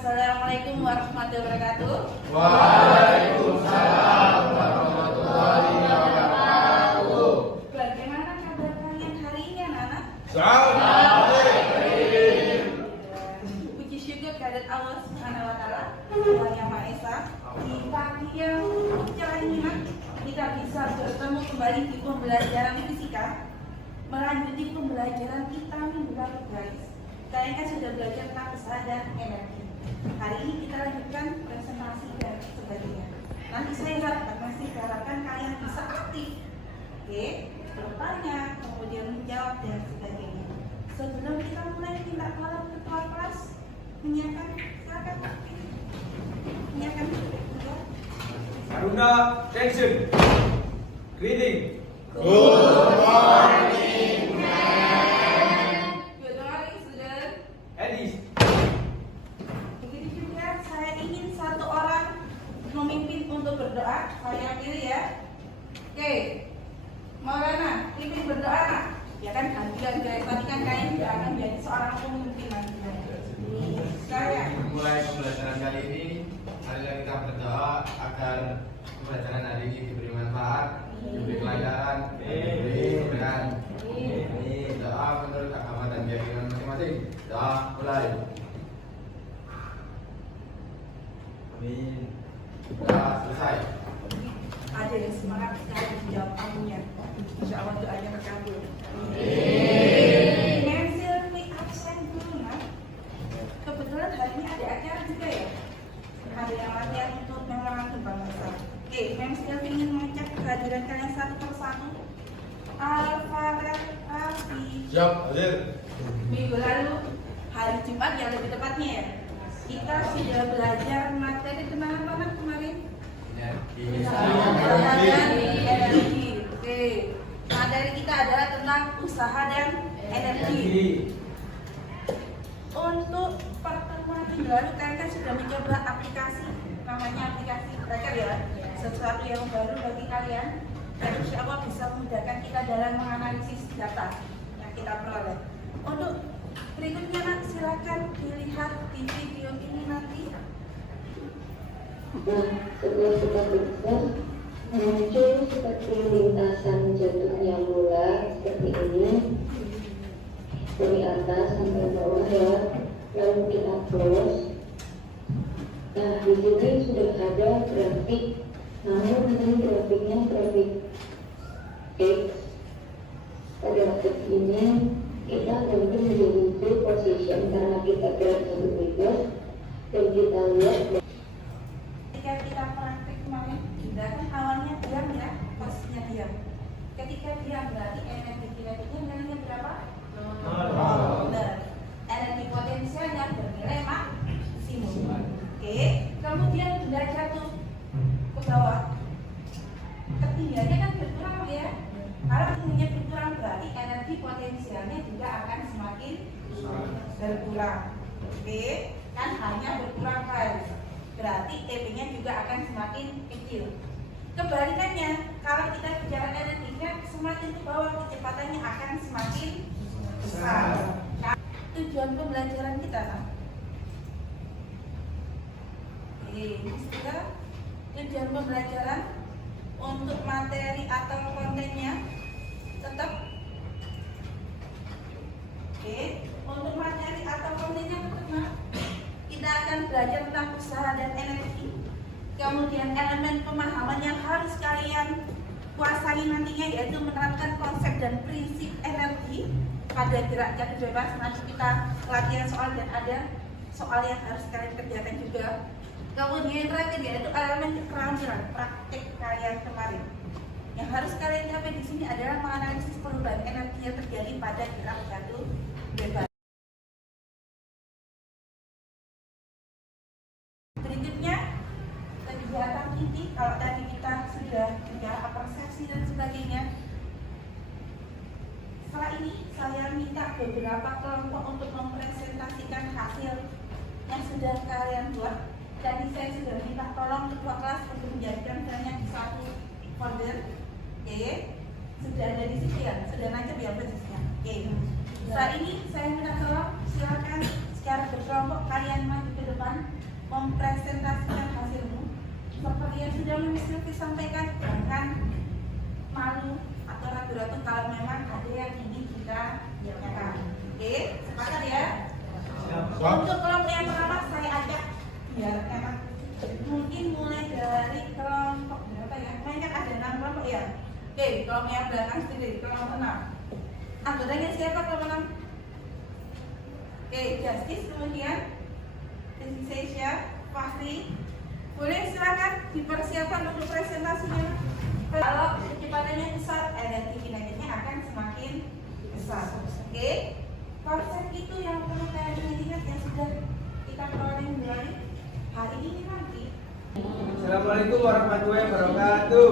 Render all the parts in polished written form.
Assalamualaikum warahmatullahi wabarakatuh. Waalaikumsalam warahmatullahi wabarakatuh. Bagaimana kabar kalian hari ini, anak-anak? Puji syukur kehadirat Allah Subhanahu wa taala, Tuhan Yang Maha Esa. Di pagi yang cerah ini, kita bisa bertemu kembali di pembelajaran fisika, melanjuti pembelajaran kita minggu lalu, guys. Kalian kan sudah belajar tentang usaha dan energi. Hari ini kita lanjutkan presentasi dan sebagainya. Nanti saya harapkan kalian bisa aktif, oke, bertanya, kemudian menjawab dan sebagainya. Sebelum kita mulai, minta tolong ketua kelas menyiapkan, silakan aktif, menyiapkan ya. Aruna, attention. Greeting. Good morning. Good morning, student. Edis. Begitu juga saya ingin satu orang memimpin untuk berdoa. Saya pilih ya. Oke, Maulana, pimpin berdoa nak. Ya kan gantian guys. Tadi kan kalian tidak akan jadi seorang pemimpin nanti. Saya. Mulai pembelajaran kali ini, marilah kita berdoa agar pembelajaran hari ini diberi manfaat, diberi pelajaran, diberi kemudahan. Ini doa menurut agama dan keyakinan masing-masing. Doa mulai. Amin. Doa selesai. Ada yang semangat sekali menjawab amunya. Insya Allah doanya terkabul. Silvi absen dulu nak. Kebetulan hari ini ada acara juga ya. Ada yang latihan untuk memorandum bangsa. Oke, Mem Silvi ingin mengecek kehadiran kalian satu persatu. Alfaret Rafi. Siap, hadir. Minggu lalu hari Jumat yang lebih tepatnya ya. Kita sudah belajar materi tentang apa nak kemarin? Energi. Oke. Materi kita adalah tentang usaha dan energi. Untuk pertemuan minggu lalu kalian kan sudah mencoba aplikasi, namanya aplikasi tracker ya. Sesuatu yang baru bagi kalian dan insya Allah bisa memudahkan kita dalam menganalisis data yang kita peroleh. Untuk berikutnya nak silakan dilihat di video ini nanti. Nah, setelah kita periksa, muncul seperti lintasan jatuhnya bola seperti ini dari atas sampai bawah ya. Lalu kita close. Nah, di sini sudah ada grafik, namun ini grafiknya grafik X. Pada waktu ini kita tentu menjadi position karena kita gerak satu bebas dan kita lihat. Ketika kita praktik kemarin, kita kan awalnya diam ya, posisinya diam. Ketika diam berarti energi kinetiknya nilainya berapa? Benar. Energi potensialnya bernilai maksimum. Oke, kemudian benda jatuh ke bawah. Ketinggiannya kan berkurang ya. Kalau tingginya berkurang berarti energi potensialnya juga akan semakin berkurang. Oke, kan hanya berkurang kali. Berarti TP-nya juga akan semakin kecil. Kebalikannya, kalau kita bicara energinya semakin ke bawah, kecepatannya akan semakin besar. Tujuan pembelajaran kita kan? Tujuan pembelajaran untuk materi atau kontennya tetap untuk materi atau kontennya tetap kita akan belajar tentang usaha dan energi. Kemudian elemen pemahaman yang harus kalian kuasai nantinya yaitu menerapkan konsep dan prinsip energi pada gerak jatuh bebas. Nanti kita latihan soal dan ada soal yang harus kalian kerjakan juga. Kemudian terakhir yaitu elemen keterampilan praktik kalian kemarin. Yang harus kalian capai di sini adalah menganalisis perubahan energi yang terjadi pada gerak jatuh bebas. Berikutnya kegiatan inti. Kalau tadi kita sudah bicara apresiasi dan sebagainya, setelah ini saya minta beberapa kelompok untuk mempresentasikan hasil yang sudah kalian buat. Tadi saya sudah minta tolong ketua kelas untuk menjadikan filenya di satu folder. Oke, sudah ada di sini ya, sudah nancap ya posisinya. Oke, saat ini saya minta tolong silakan secara berkelompok kalian maju ke depan. presentasikan hasilmu seperti yang sudah Miss Silvi sampaikan. Jangan malu atau ragu-ragu kalau memang ada yang ingin kita tanyakan. Oke, sepakat ya? Untuk kelompok yang pertama saya ajak biar enak. Mungkin mulai dari kelompok berapa ya? Kan ada 6 kelompok ya. Oke, kelompok yang belakang sendiri, kelompok 6. Anggotanya siapa kelompok 6? Oke, Justice, kemudian Indonesia, Fahri. Boleh silakan dipersiapkan untuk presentasinya. Kalau kecepatannya besar, energi kinetiknya akan semakin besar. Oke, konsep itu yang perlu kalian ingat yang sudah kita peroleh mulai hari ini nanti. Assalamualaikum warahmatullahi wabarakatuh.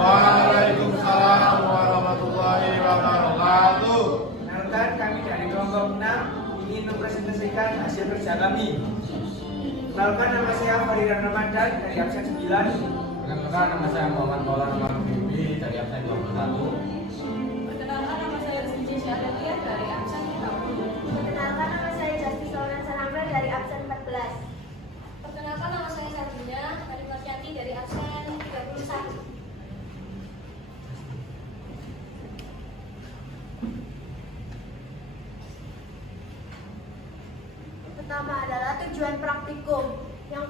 Waalaikumsalam warahmatullahi wabarakatuh. Perkenalkan, kami dari kelompok 6 ingin mempresentasikan hasil kerja kami. Perkenalkan, nama saya Faridan Ramadan dari absen 9. Perkenalkan, nama saya Muhammad Maulana Bibi dari absen 21. Perkenalkan, nama saya Rizky Syahradia dari absen 30. Perkenalkan, nama saya Justice Lauren Sanamber dari absen 14. Perkenalkan, nama saya Sabina Marimasyati dari absen 31. Pertama adalah tujuan praktikum. Yang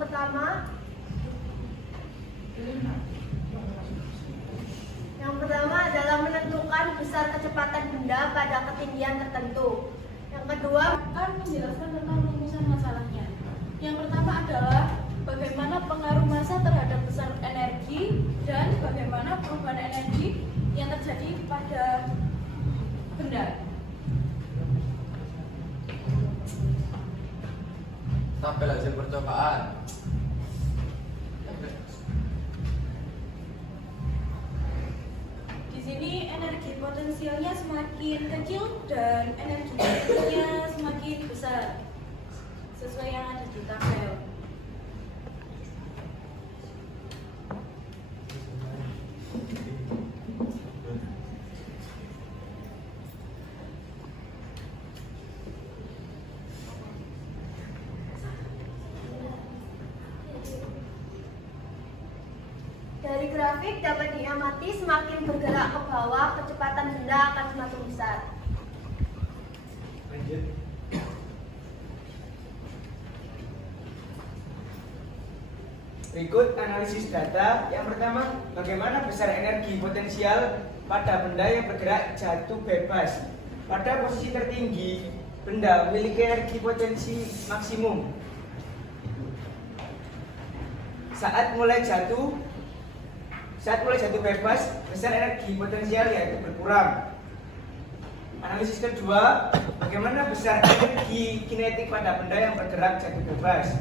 pertama adalah menentukan besar kecepatan benda pada ketinggian tertentu. Yang kedua Akan menjelaskan tentang rumusan masalahnya. Yang pertama adalah bagaimana pengaruh massa terhadap besar energi dan bagaimana perubahan energi yang terjadi pada benda. Tabel hasil percobaan. Di sini energi potensialnya semakin kecil dan energi kinetiknya semakin besar sesuai yang ada di tabel. dari grafik dapat diamati semakin bergerak ke bawah, kecepatan benda akan semakin besar. Lanjut. Berikut analisis data. Yang pertama, bagaimana besar energi potensial pada benda yang bergerak jatuh bebas. Pada posisi tertinggi, benda memiliki energi potensi maksimum. Saat mulai jatuh bebas, besar energi potensial yaitu berkurang. Analisis kedua, bagaimana besar energi kinetik pada benda yang bergerak jatuh bebas.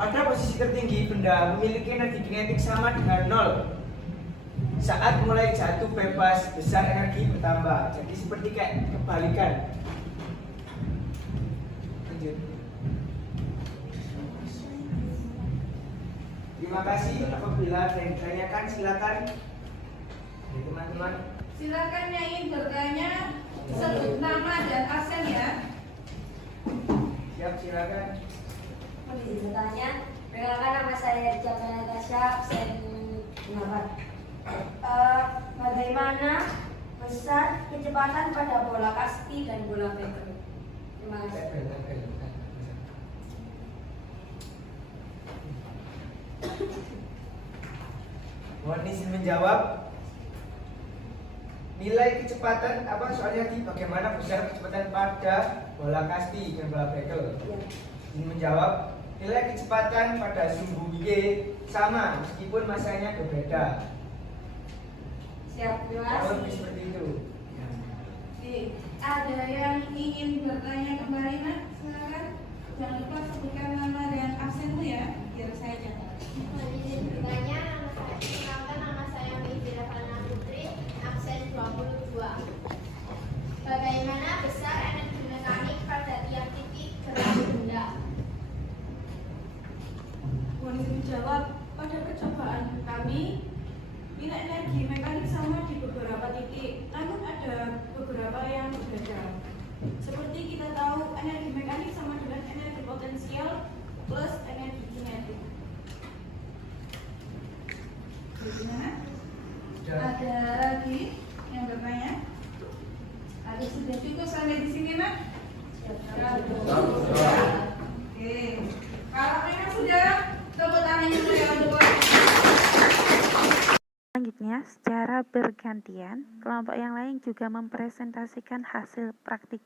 Pada posisi tertinggi, benda memiliki energi kinetik sama dengan 0. Saat mulai jatuh bebas, besar energi bertambah. Jadi seperti kayak kebalikan. Lanjut. Terima kasih. Apabila ada yang ditanyakan, silakan. Jadi, teman-teman. Silakan yang ingin bertanya sebut nama dan absen ya. Siap, silakan. Izin bertanya, perkenalkan nama saya Jaka Natasha, absen 8. Bagaimana besar kecepatan pada bola kasti dan bola bekel? Terima kasih. Mohon izin menjawab. Nilai kecepatan apa soalnya tadi bagaimana besar kecepatan pada bola kasti dan bola bekel? Izin menjawab. Nilai kecepatan pada sumbu Y sama meskipun masanya berbeda. Siap, terima Iya. Kurang lebih kasih. seperti itu. Oke, ada yang ingin bertanya kembali nak? Silakan. Jangan lupa sebutkan nama dan absenmu ya, biar saya catat. Izin bertanya, nama saya Mizira Fana Putri, absen 22. Bagaimana besar energi mekanik pada tiap titik gerak benda? Mohon izin menjawab, pada percobaan kami bila energi mekanik sama di beberapa titik, namun ada beberapa yang berbeda. Seperti kita tahu, energi mekanik sama dengan energi potensial plus energi kinetik. Ada lagi yang bertanya? Ada sudah cukup sampai di sini, Nak? Oke. Kalau memang sudah, tepuk tangan dulu ya untuk Selanjutnya, secara bergantian, kelompok yang lain juga mempresentasikan hasil praktik.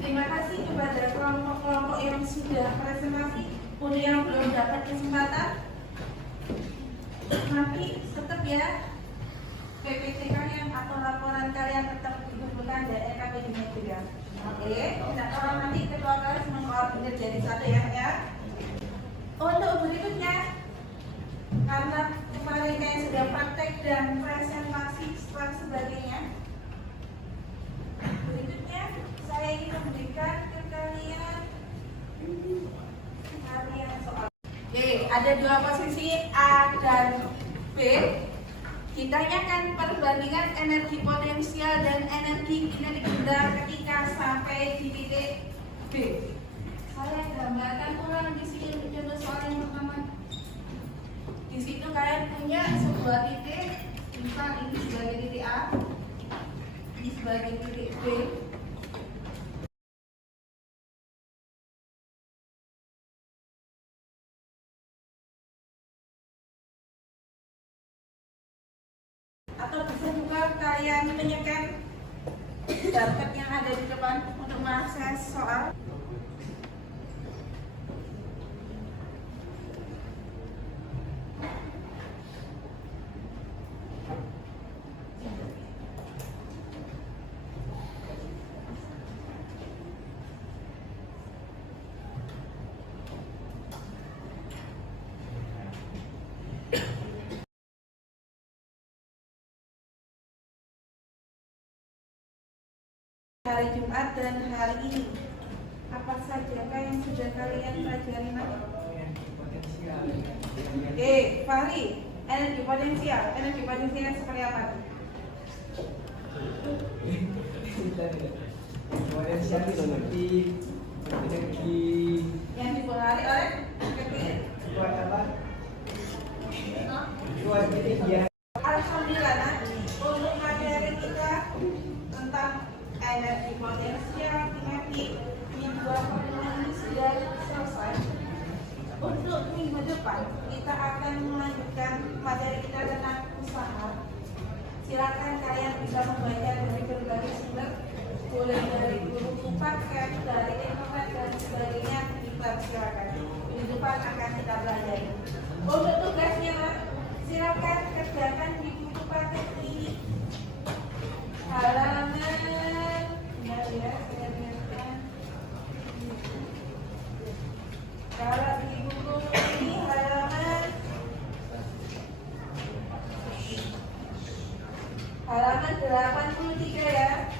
Terima kasih kepada kelompok-kelompok yang sudah presentasi. Untuk yang belum dapat kesempatan, nanti tetap ya PPT kalian atau laporan kalian tetap dikumpulkan dari KPD juga. Oke, tidak kalau nanti ketua kalian mengkoordinir jadi satu ya. Untuk berikutnya, karena kemarin kalian sudah praktek dan presentasi dan sebagainya, berikutnya saya ingin memberikan ke kalian soal. Oke, ada dua posisi A dan B. Kita akan perbandingan energi potensial dan energi kinetik benda ketika sampai di titik B. Saya gambarkan ulang di sini untuk contoh soal yang pertama. Di situ kalian punya sebuah titik, misal ini sebagai titik A, ini sebagai titik B. Atau bisa juga kalian menyekan daftar yang ada di depan untuk mengakses soal. Hari Jumat dan hari ini, apa saja yang sudah kalian pelajari? Fahri, energi potensial seperti apa? Potensial seperti energi Yang dipengaruhi oleh buat apa? Buat ketinggian. Alhamdulillah, nah, untuk materi kita tentang energi potensial, kinetik, dua pertemuan ini sudah selesai. Untuk minggu depan kita akan melanjutkan materi kita tentang usaha. Silakan kalian bisa membaca dari berbagai sumber, mulai dari buku paket, dari internet dan sebagainya. Kita silakan. Minggu depan akan kita pelajari. Untuk tugasnya, silakan kerjakan di buku paket ini. Halaman kalau di buku ini halaman 83 ya.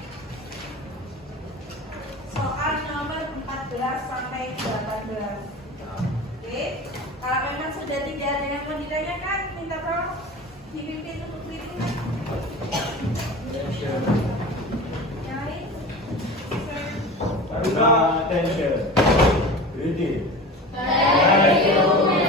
Soal nomor 14 sampai 18. Oke, kalau memang sudah tidak ada yang mau ditanyakan, minta tolong dipimpin untuk berikutnya. Yang lain? Attention. Ready. Thank you.